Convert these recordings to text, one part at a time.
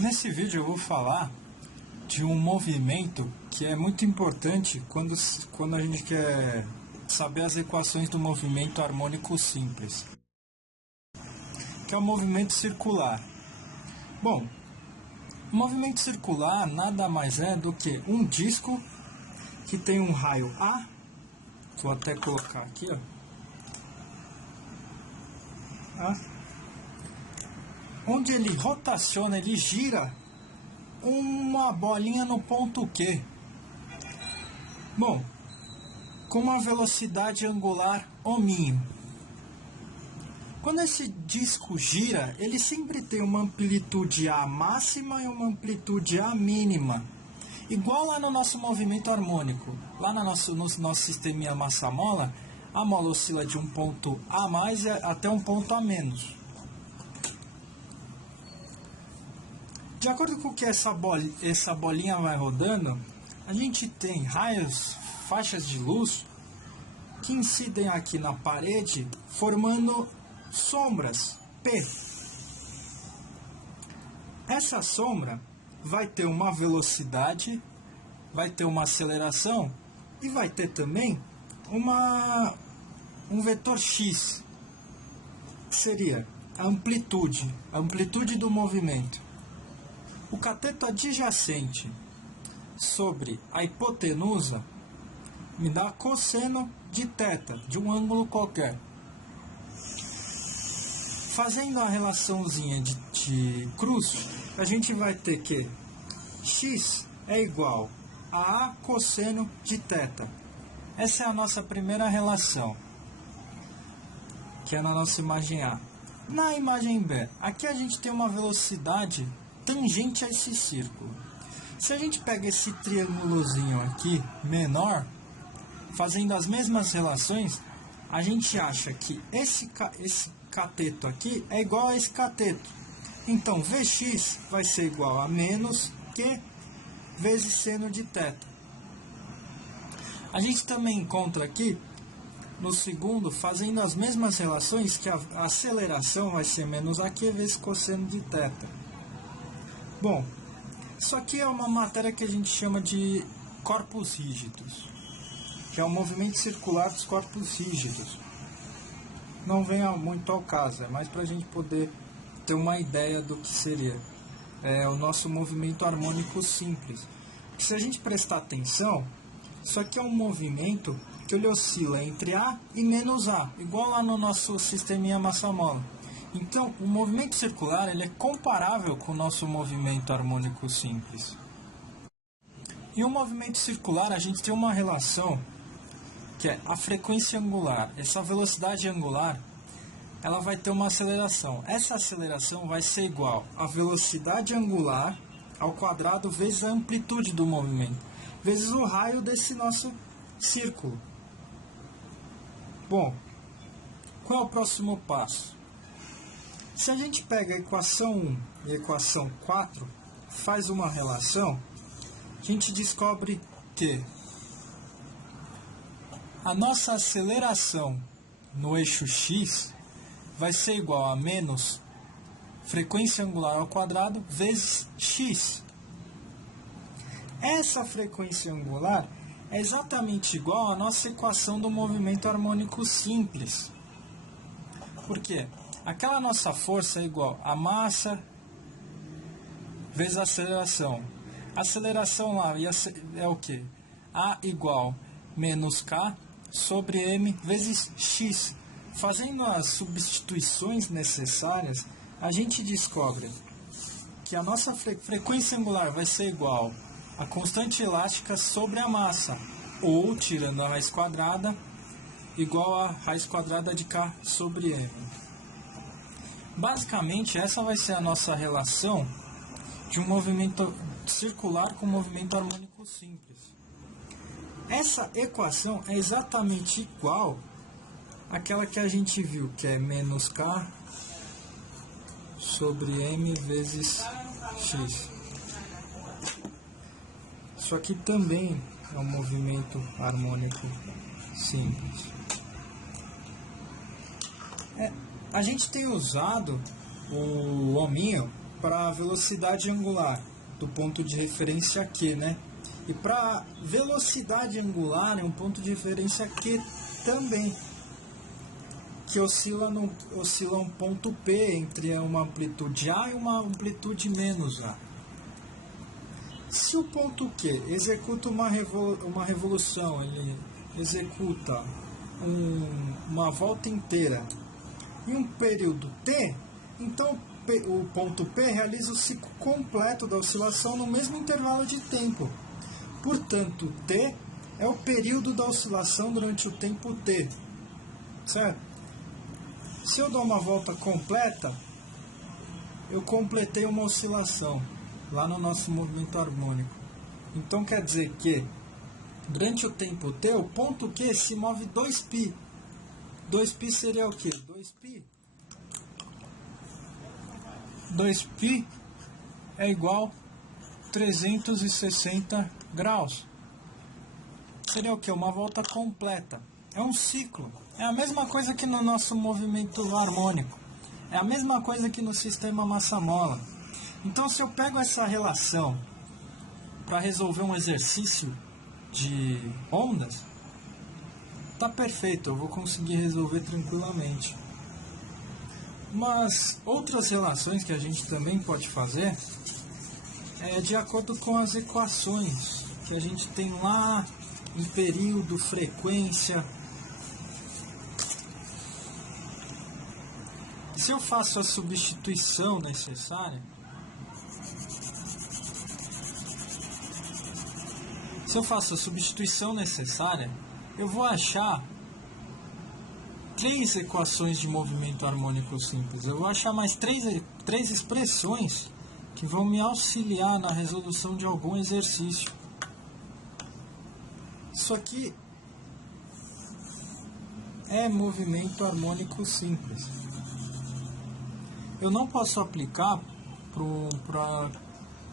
Nesse vídeo eu vou falar de um movimento que é muito importante quando a gente quer saber as equações do movimento harmônico simples, que é o movimento circular. Bom, o movimento circular nada mais é do que um disco que tem um raio A, vou até colocar aqui, ó, onde ele rotaciona, ele gira uma bolinha no ponto Q. Bom, com uma velocidade angular ômega. Quando esse disco gira, ele sempre tem uma amplitude A máxima e uma amplitude A mínima. Igual lá no nosso movimento harmônico. Lá no nosso sisteminha massa-mola, a mola oscila de um ponto A mais até um ponto A menos. De acordo com o que essa bolinha vai rodando, a gente tem raios, faixas de luz, que incidem aqui na parede, formando sombras, P. Essa sombra vai ter uma velocidade, vai ter uma aceleração e vai ter também um vetor X, que seria a amplitude do movimento. O cateto adjacente sobre a hipotenusa me dá cosseno de θ, de um ângulo qualquer. Fazendo a relaçãozinha de cruz, a gente vai ter que x é igual a A cosseno de θ. Essa é a nossa primeira relação, que é na nossa imagem A. Na imagem B, aqui a gente tem uma velocidade tangente a esse círculo. Se a gente pega esse triângulozinho aqui, menor, fazendo as mesmas relações, a gente acha que esse cateto aqui é igual a esse cateto. Então, Vx vai ser igual a menos Q vezes seno de θ. A gente também encontra aqui, no segundo, fazendo as mesmas relações, que a aceleração vai ser menos AQ vezes cosseno de θ. Bom, isso aqui é uma matéria que a gente chama de corpos rígidos, que é o movimento circular dos corpos rígidos. Não vem muito ao caso, é mais para a gente poder ter uma ideia do que seria o nosso movimento harmônico simples. Porque se a gente prestar atenção, isso aqui é um movimento que ele oscila entre A e menos A, igual lá no nosso sisteminha massa-mola. Então, o movimento circular ele é comparável com o nosso movimento harmônico simples. E o movimento circular, a gente tem uma relação que é a frequência angular. Essa velocidade angular, ela vai ter uma aceleração. Essa aceleração vai ser igual à velocidade angular ao quadrado vezes a amplitude do movimento, vezes o raio desse nosso círculo. Bom, qual é o próximo passo? Se a gente pega a equação 1 e a equação 4, faz uma relação, a gente descobre que a nossa aceleração no eixo x vai ser igual a menos frequência angular ao quadrado vezes x. Essa frequência angular é exatamente igual à nossa equação do movimento harmônico simples. Por quê? Aquela nossa força é igual a massa vezes a aceleração. A aceleração lá é o quê? A igual menos K sobre M vezes X. Fazendo as substituições necessárias, a gente descobre que a nossa frequência angular vai ser igual a constante elástica sobre a massa, ou, tirando a raiz quadrada, igual a raiz quadrada de K sobre M. Basicamente, essa vai ser a nossa relação de um movimento circular com um movimento harmônico simples. Essa equação é exatamente igual àquela que a gente viu, que é menos K sobre M vezes X. Isso aqui também é um movimento harmônico simples. A gente tem usado o ohminho para a velocidade angular do ponto de referência Q, né? E para velocidade angular é um ponto de referência Q também, que oscila um ponto P entre uma amplitude A e uma amplitude menos A. Se o ponto Q executa uma revolução, ele executa uma volta inteira em um período T, então o ponto P realiza o ciclo completo da oscilação no mesmo intervalo de tempo. Portanto, T é o período da oscilação durante o tempo T, certo? Se eu dou uma volta completa, eu completei uma oscilação lá no nosso movimento harmônico. Então quer dizer que durante o tempo T, o ponto Q se move 2π. 2π seria o quê? 2π é igual a 360 graus. Seria o quê? Uma volta completa. É um ciclo. É a mesma coisa que no nosso movimento harmônico. É a mesma coisa que no sistema massa-mola. Então, se eu pego essa relação para resolver um exercício de ondas, tá perfeito, eu vou conseguir resolver tranquilamente. Mas outras relações que a gente também pode fazer é de acordo com as equações que a gente tem lá em período, frequência. Se eu faço a substituição necessária, eu vou achar 3 equações de movimento harmônico simples. Eu vou achar mais 3 expressões que vão me auxiliar na resolução de algum exercício. Isso aqui é movimento harmônico simples. Eu não posso aplicar para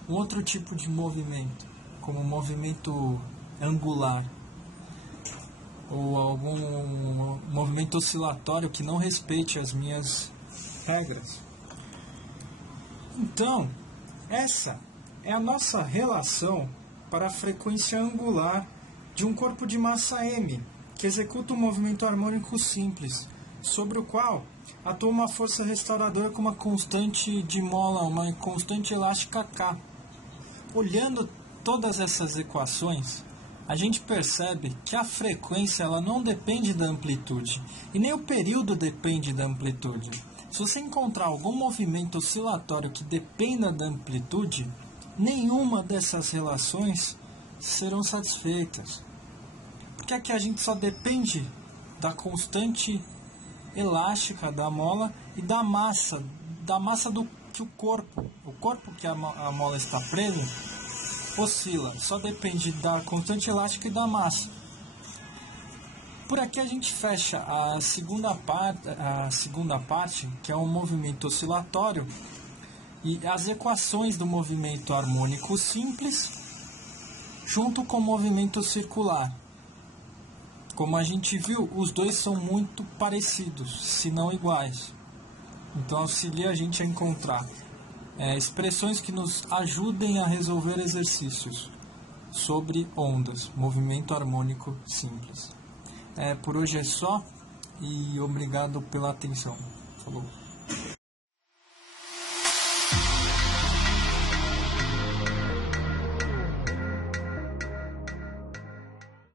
um outro tipo de movimento, como movimento angular, ou algum movimento oscilatório que não respeite as minhas regras. Então, essa é a nossa relação para a frequência angular de um corpo de massa m, que executa um movimento harmônico simples, sobre o qual atua uma força restauradora com uma constante de mola, uma constante elástica K. Olhando todas essas equações, a gente percebe que a frequência ela não depende da amplitude, e nem o período depende da amplitude. Se você encontrar algum movimento oscilatório que dependa da amplitude, nenhuma dessas relações serão satisfeitas. Porque aqui a gente só depende da constante elástica da mola e da massa do que o corpo que a mola está presa, oscila. Só depende da constante elástica e da massa. Por aqui a gente fecha a segunda parte, que é o movimento oscilatório, e as equações do movimento harmônico simples, junto com o movimento circular. Como a gente viu, os dois são muito parecidos, se não iguais. Então auxilia a gente a encontrar expressões que nos ajudem a resolver exercícios sobre ondas, movimento harmônico simples. Por hoje é só, e obrigado pela atenção. Falou.